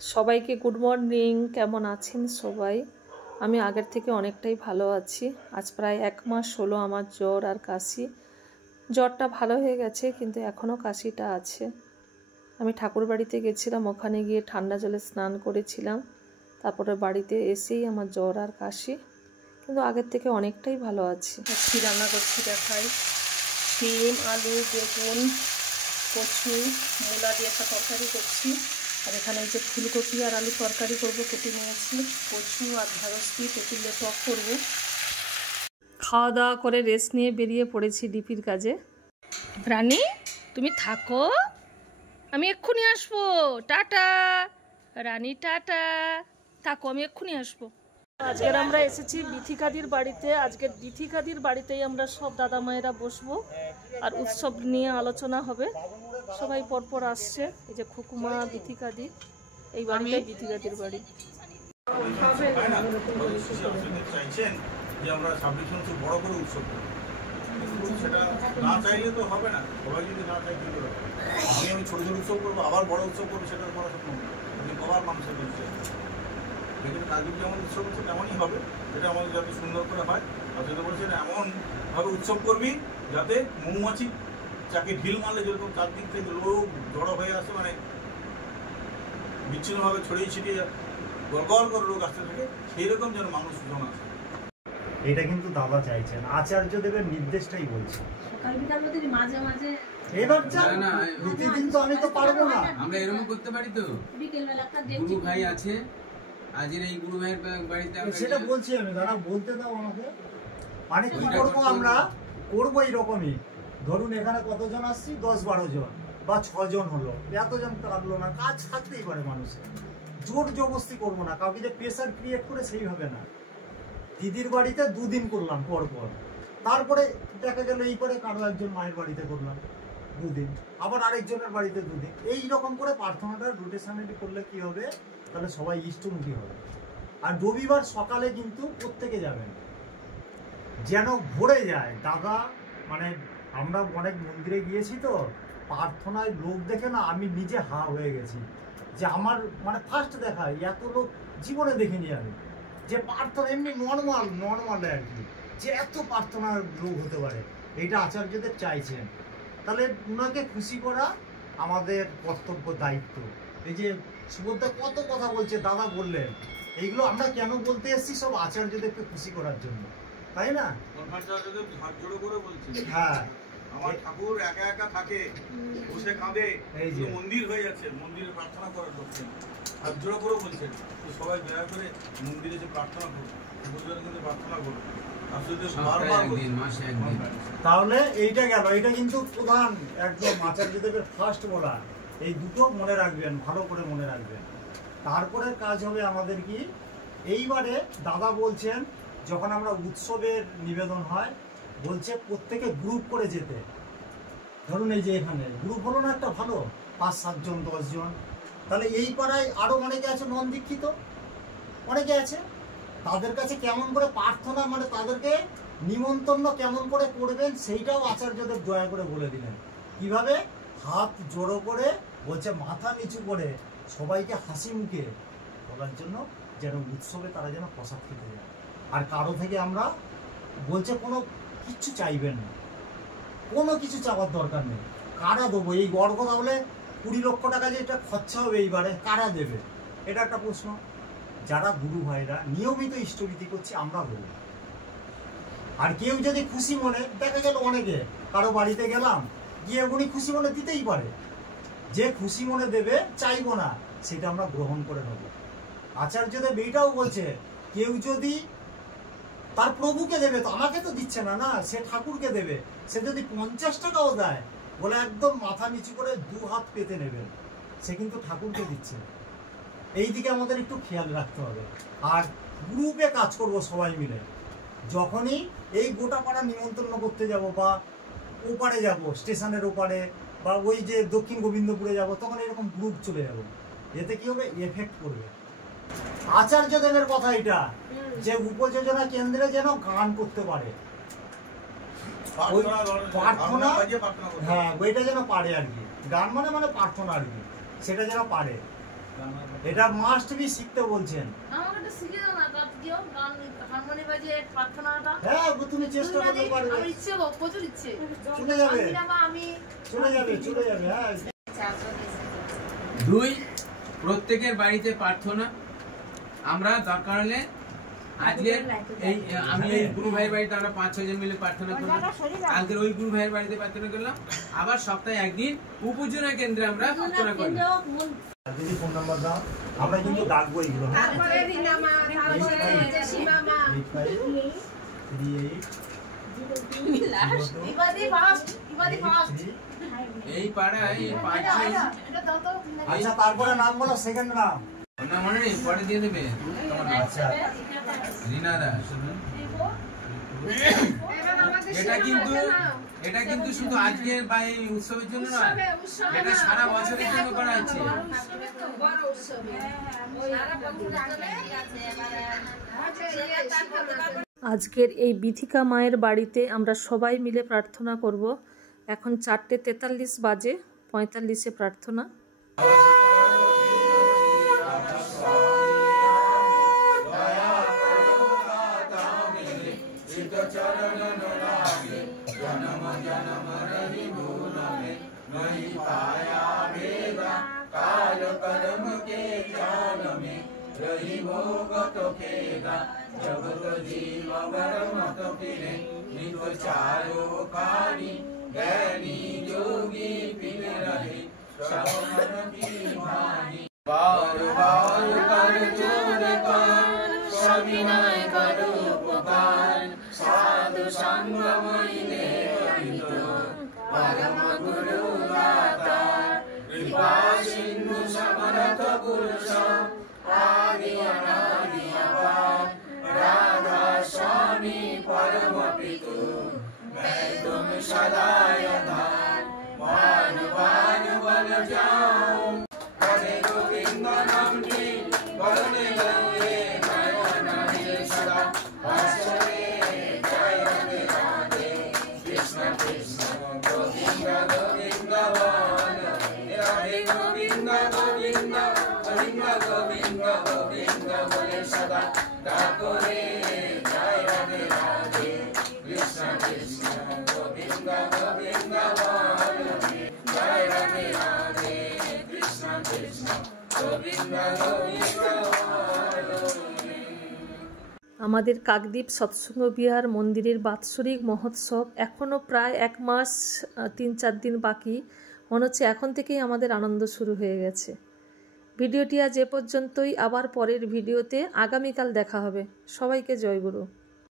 সবাইকে good morning. কেমন আছেন সবাই? আমি আগের থেকে অনেকটাই ভালো আছি। আজ প্রায় 1 মাস হলো আমার জ্বর আর কাশি। জ্বরটা ভালো হয়ে গেছে, কিন্তু এখনও কাশিটা আছে। আমি ঠাকুর বাড়িতে গেছিলাম, ওখানে গিয়ে ঠান্ডা জলে স্নান করেছিলাম। তারপরে বাড়িতে এসেই আমার জ্বর আর কাশি, কিন্তু আগের থেকে অনেকটাই ভালো আছি। কী রান্না করছি দেখাই। শিম, আলু, বেগুন, কচু, মূলা দিয়ে একটা তরকারি করছি। আর এখানে এই যে ফুলকপি আর আলু তরকারি করবো, কেটে নিয়েছি। কচু আর ঢেঁড়স দিয়ে তেঁতুলিয়ে টক করবো। খাওয়া দাওয়া করে রেস্ট নিয়ে বেরিয়ে পড়েছি ডিপির কাজে। রানী, তুমি থাকো, আমি এক্ষুনি আসবো। টাটা রানী, টাটা, থাকো, আমি এক্ষুনি আসবো। আজকের আমরা এসেছি বিথিকাদির বাড়িতে। আজকের বিথিকাদির বাড়িতেই আমরা সব দাদা মায়েরা বসবো আর উৎসব নিয়ে আলোচনা হবে। সবাই পরপর আসছে। এই যে খুকুমা, বিথিকাদি, এই বাড়িটাই বিথিকাদির বাড়ি। চাইছেন যে আমরা 26 বড় করে উৎসব করব, সেটা না চাইলে তো হবে না। সবাই যদি না চাই কি করে? আমি ছোট ছোট উৎসব করবো, আবার বড় উৎসব করবো, সেটা করা স্বপ্ন আমি আবার মানুষের বলছি। লেকিন কাজে যেমন উৎসব হচ্ছে তেমনই হবে। এটা আমাদের যাতে সুন্দর করে হয়। আর যেটা বলছেন এমনভাবে উৎসব করবি যাতে মৌমাছি চাকে ঢিল মারলে যেরকম চারদিক থেকে লোক জড়ো হয়ে আসে, মানে বিচ্ছিন্নভাবে ছড়িয়ে ছিটিয়ে গড়গড় করে লোক আসতে থাকে, সেই রকম যেন মানুষ জন আসে। এটা কিন্তু দাদা চাইছেন, আচার্য দেবের নির্দেশটাই বলছে। মাঝে মাঝে এবার না প্রতিদিন তো আমি তো পারবো না। আমরা এরকম করতে পারি তো। গুরু ভাই আছে, আজের এই গুরু ভাইয়ের বাড়িতে সেটা বলছি আমি, দাদা বলতে দাও আমাকে। মানে কি করবো আমরা, করবো এইরকমই। ধরুন এখানে কতজন আসছি, 10-12 জন বা 6 জন হলো, এতজন কাটলো না, কাজ থাকতেই পারে মানুষের। জোর জবরদস্তি করবো না, কাউকে যে প্রেশার ক্রিয়েট করে সেই হবে না। দিদির বাড়িতে 2 দিন করলাম পর পর, তারপরে দেখা গেল এই পরে কারো একজন মায়ের বাড়িতে করলাম 2 দিন, আবার আরেকজনের বাড়িতে 2 দিন। এই রকম করে প্রার্থনাটা রোটেশনালি করলে কি হবে, তাহলে সবাই ইষ্টমুখী হবে। আর রবিবার সকালে কিন্তু প্রত্যেকে যাবেন, যেন ভরে যায়। দাদা মানে আমরা অনেক মন্দিরে গিয়েছি তো, প্রার্থনায় লোক দেখে না আমি নিজে হা হয়ে গেছি, যে আমার মানে ফার্স্ট দেখা এত লোক জীবনে দেখিনি আমি, যে প্রার্থনা এমনি নর্মাল আর কি, যে এত প্রার্থনার লোক হতে পারে। এইটা আচার্যদের চাইছেন, তাহলে ওনাকে খুশি করা আমাদের কর্তব্য, দায়িত্ব। এই যে সুবোধদা কত কথা বলছে, দাদা বললেন, এইগুলো আমরা কেন বলতে এসেছি, সব আচার্যদেরকে খুশি করার জন্য, তাই না? হ্যাঁ, আমার ঠাকুর একা একা থাকে, বসে কাঁদে, এই যে মন্দির হয়ে যাচ্ছে, মন্দিরে প্রার্থনা করার লোকছে, হাত জোড়ো করে বলছেন তো সবাই দয়া করে মন্দিরে যে প্রার্থনা করো, ঠাকুরের কিন্তু প্রার্থনা করো। তাহলে এইটা গেল, এইটা কিন্তু প্রধান একদম আচার্যদেবের ফার্স্ট বলা। এই দুটো মনে রাখবেন, ভালো করে মনে রাখবেন। তারপরে কাজ হবে আমাদের কি, এইবারে দাদা বলছেন যখন আমরা উৎসবের নিবেদন হয়, বলছে প্রত্যেকে গ্রুপ করে যেতে। ধরুন এই যে এখানে গ্রুপ হলো না একটা ভালো, 5-7 জন 10 জন, তাহলে এই পাড়ায় আরো অনেকে আছে নন দীক্ষিত, অনেকে আছে, তাদের কাছে কেমন করে প্রার্থনা, মানে তাদেরকে নিমন্ত্রণ কেমন করে করবেন সেইটাও আচার্যদেব দয়া করে বলে দিলেন। কিভাবে, হাত জোড়ো করে বলছে, মাথা নিচু করে সবাইকে হাসি মুখে বলার জন্য, যেন উৎসবে তারা যেন প্রসাদ খেতে যায়। আর কারো থেকে আমরা বলছে কোনো কিচ্ছু চাইবেন না, কোনো কিছু চাওয়ার দরকার নেই। কারা দেবো এই অর্ঘ, তাহলে 20 লক্ষ টাকা যে এটা খরচা হবে এইবারে, কারা দেবে, এটা একটা প্রশ্ন। যারা গুরু ভাইরা নিয়মিত ইষ্টভীতি করছে আমরা দেবো। আর কেউ যদি খুশি মনে, দেখা গেল অনেকে কারো বাড়িতে গেলাম, গিয়ে উনি খুশি মনে দিতেই পারে, যে খুশি মনে দেবে চাইবো না, সেটা আমরা গ্রহণ করে নেব। আচার্যদেব এইটাও বলছে, কেউ যদি তার প্রভুকে দেবে, তো আমাকে তো দিচ্ছে না, না সে ঠাকুরকে দেবে, সে যদি 50 টাকাও দেয়, বলে একদম মাথা নিচু করে 2 হাত পেতে নেবেন, সে কিন্তু ঠাকুরকে দিচ্ছে। এই দিকে আমাদের একটু খেয়াল রাখতে হবে। আর গ্রুপে কাজ করব সবাই মিলে। যখনই এই গোটা পাড়া নিমন্ত্রণ করতে যাব, বা ওপারে যাব, স্টেশনের ওপারে, বা ওই যে দক্ষিণ গোবিন্দপুরে যাব, তখন এরকম গ্রুপ চলে যাব। এতে কি হবে, এফেক্ট করবে। আচার্যদেবের কথা এটা, যে উপযোজনা কেন্দ্রে যেন গান করতে পারে, প্রার্থনা, হ্যাঁ ওইটা যেন পারে আর কি, গান মানে প্রার্থনা আর কি, সেটা যেন পারে। এটা মাস্ট বি শিখতে বলছেন। আমাকে তো শিখে দাও না, তার কেউ গান হারমোনি বাজিয়ে প্রার্থনাটা। হ্যাঁ তুমি চেষ্টা করতে পারবে, আমার ইচ্ছে প্রচুর ইচ্ছে। চলে যাবে আমি চলে যাবে হ্যাঁ। 2 প্রত্যেকের বাড়িতে প্রার্থনা। আমরা দরকার হলে আজকে এই আমি এই গুরু ভাইয়ের বাড়িতে আমরা 5-6 জন মিলে প্রার্থনা করলাম, কালকে ওই গুরু ভাইয়ের বাড়িতে প্রার্থনা করলাম, আবার সপ্তাহে একদিন উপজনা কেন্দ্রে আমরা প্রার্থনা করি। যদি ফোন নাম্বার দাও আমরা কিন্তু ডাকবো এইগুলো। তারপরে রিনামা, তারপরে সীমামা, 8538 এই পাড়ায় এই 5 এটা দাও তো। আচ্ছা তারপরে নাম বলো, সেকেন্ড নাম। না মনে নেই, পরে দিয়ে দেবে তোমার নাম। আচ্ছা রিনা দাস। এটা কিন্তু শুধু আজকের বা এই উৎসবের জন্য নয়, এটা সারা বছরের জন্য করা হচ্ছে। আজকের এই বিথিকা মায়ের বাড়িতে আমরা সবাই মিলে প্রার্থনা করব। এখন 4:43 বাজে, 45-এ প্রার্থনা। আমাদের কাকদ্বীপ সৎসঙ্গ বিহার মন্দিরের বাৎসরিক মহোৎসব এখনও প্রায় 1 মাস 3-4 দিন বাকি। মনে হচ্ছে এখন থেকেই আমাদের আনন্দ শুরু হয়ে গেছে। ভিডিওটি আজ এ পর্যন্তই। আবার পরের ভিডিওতে আগামীকাল দেখা হবে। সবাইকে জয় গুরু।